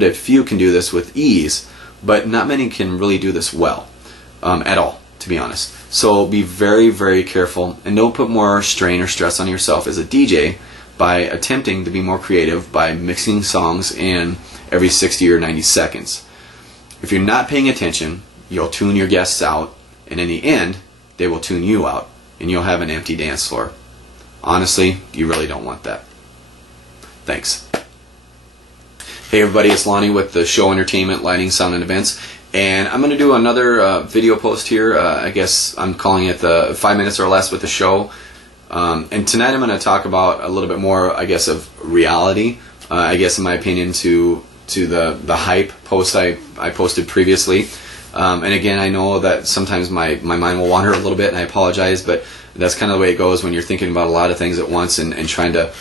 few can do this with ease, but not many can really do this well at all, to be honest. So be very, very careful, and don't put more strain or stress on yourself as a DJ by attempting to be more creative by mixing songs in every 60 or 90 seconds. If you're not paying attention, you'll tune your guests out, and in the end, they will tune you out, and you'll have an empty dance floor. Honestly, you really don't want that. Thanks. Hey everybody, it's Lonnie with the Show Entertainment, Lighting, Sound, and Events, and I'm going to do another video post here. I guess I'm calling it the 5 minutes or less with the show. And tonight I'm going to talk about a little bit more, I guess, of reality. I guess in my opinion to the hype post I posted previously. And again, I know that sometimes my mind will wander a little bit, and I apologize, but that's kind of the way it goes when you're thinking about a lot of things at once and trying to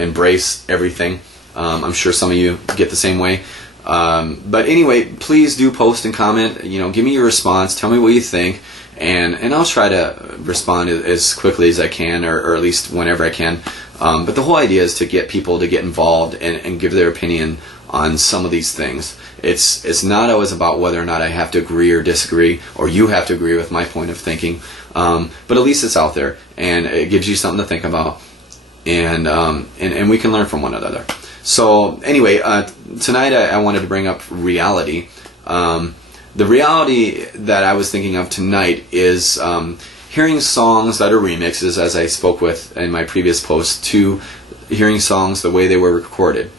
embrace everything. I'm sure some of you get the same way. But anyway, please do post and comment. You know, give me your response. Tell me what you think, and I'll try to respond as quickly as I can, or at least whenever I can. But the whole idea is to get people to get involved and give their opinion on some of these things. It's not always about whether or not I have to agree or disagree, or you have to agree with my point of thinking. But at least it's out there, and it gives you something to think about, and we can learn from one another. So anyway, tonight I wanted to bring up reality. The reality that I was thinking of tonight is hearing songs that are remixes, as I spoke with in my previous post, to hearing songs the way they were recorded.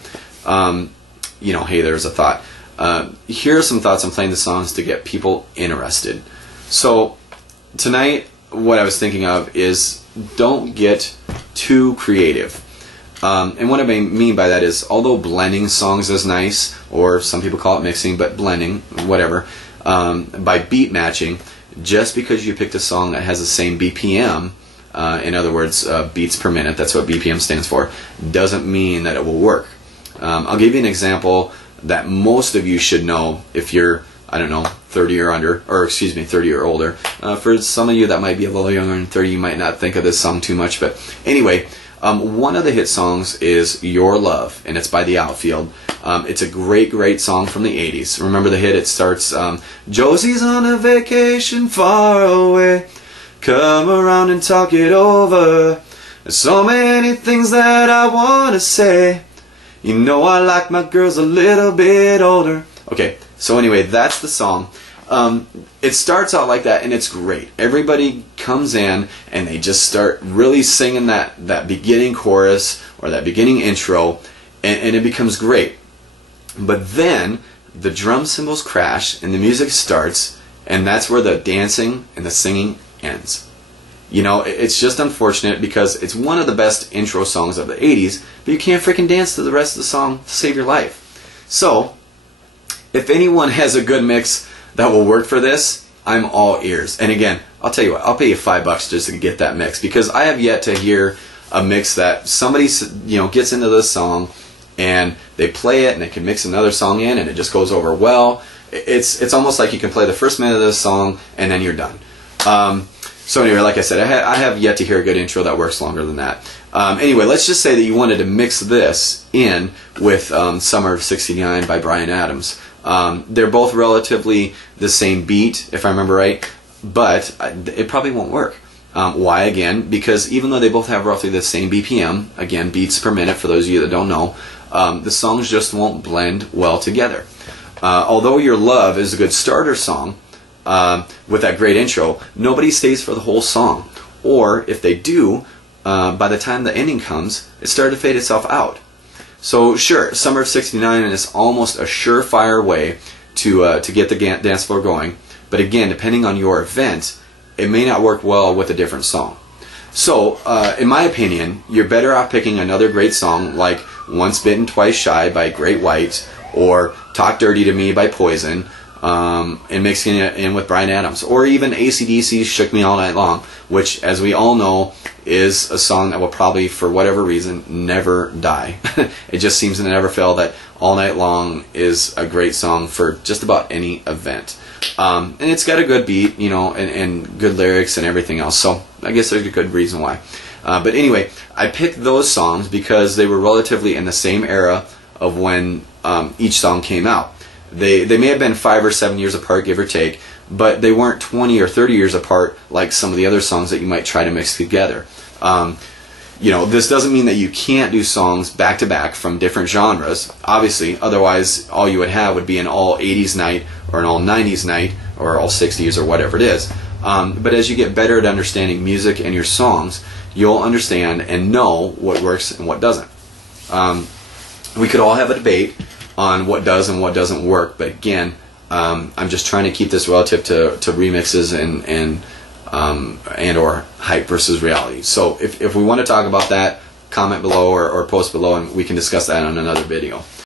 You know, hey, there's a thought. Here are some thoughts on playing the songs to get people interested. So tonight, what I was thinking of is don't get too creative. And what I mean by that is, although blending songs is nice, or some people call it mixing, but blending, whatever, by beat matching, just because you picked a song that has the same BPM, in other words, beats per minute, that's what BPM stands for, doesn't mean that it will work. I'll give you an example that most of you should know if you're, I don't know, 30 or under, or excuse me, 30 or older. For some of you that might be a little younger than 30, you might not think of this song too much, but anyway, one of the hit songs is Your Love, and it's by The Outfield. It's a great, great song from the 80s. Remember the hit? It starts, Josie's on a vacation far away. Come around and talk it over. There's so many things that I want to say. You know I like my girls a little bit older. Okay, so anyway, that's the song. It starts out like that, and it's great. Everybody comes in and they just start really singing that beginning chorus or that beginning intro, and it becomes great. But then the drum cymbals crash and the music starts, and that's where the dancing and the singing ends. You know, it's just unfortunate because it's one of the best intro songs of the 80s, but you can't freaking dance to the rest of the song to save your life. So, if anyone has a good mix that will work for this, I'm all ears. And again, I'll tell you what, I'll pay you $5 just to get that mix, because I have yet to hear a mix that somebody, you know, gets into this song and they play it and they can mix another song in and it just goes over well. It's almost like you can play the first minute of this song and then you're done. So anyway, like I said, I have yet to hear a good intro that works longer than that. Anyway, let's just say that you wanted to mix this in with Summer of '69 by Bryan Adams. They're both relatively the same beat, if I remember right, but it probably won't work. Why again? Because even though they both have roughly the same BPM, again, beats per minute for those of you that don't know, the songs just won't blend well together. Although Your Love is a good starter song, with that great intro, nobody stays for the whole song. Or if they do, by the time the ending comes, it started to fade itself out. So sure, Summer of '69 is almost a surefire way to get the dance floor going. But again, depending on your event, it may not work well with a different song. So, in my opinion, you're better off picking another great song like Once Bitten, Twice Shy by Great White, or Talk Dirty to Me by Poison, and mixing it in with Bryan Adams, or even AC/DC's Shook Me All Night Long, which, as we all know, is a song that will probably, for whatever reason, never die. It just seems to never fail that All Night Long is a great song for just about any event. And it's got a good beat, you know, and good lyrics and everything else, so I guess there's a good reason why. But anyway, I picked those songs because they were relatively in the same era of when each song came out. They may have been 5 or 7 years apart, give or take, but they weren't 20 or 30 years apart like some of the other songs that you might try to mix together. You know, this doesn't mean that you can't do songs back to back from different genres, obviously, otherwise all you would have would be an all 80s night or an all 90s night or all 60s or whatever it is. But as you get better at understanding music and your songs, you'll understand and know what works and what doesn't. We could all have a debate on what does and what doesn't work, but again, I'm just trying to keep this relative to remixes and or hype versus reality. So if we want to talk about that, comment below or post below and we can discuss that on another video.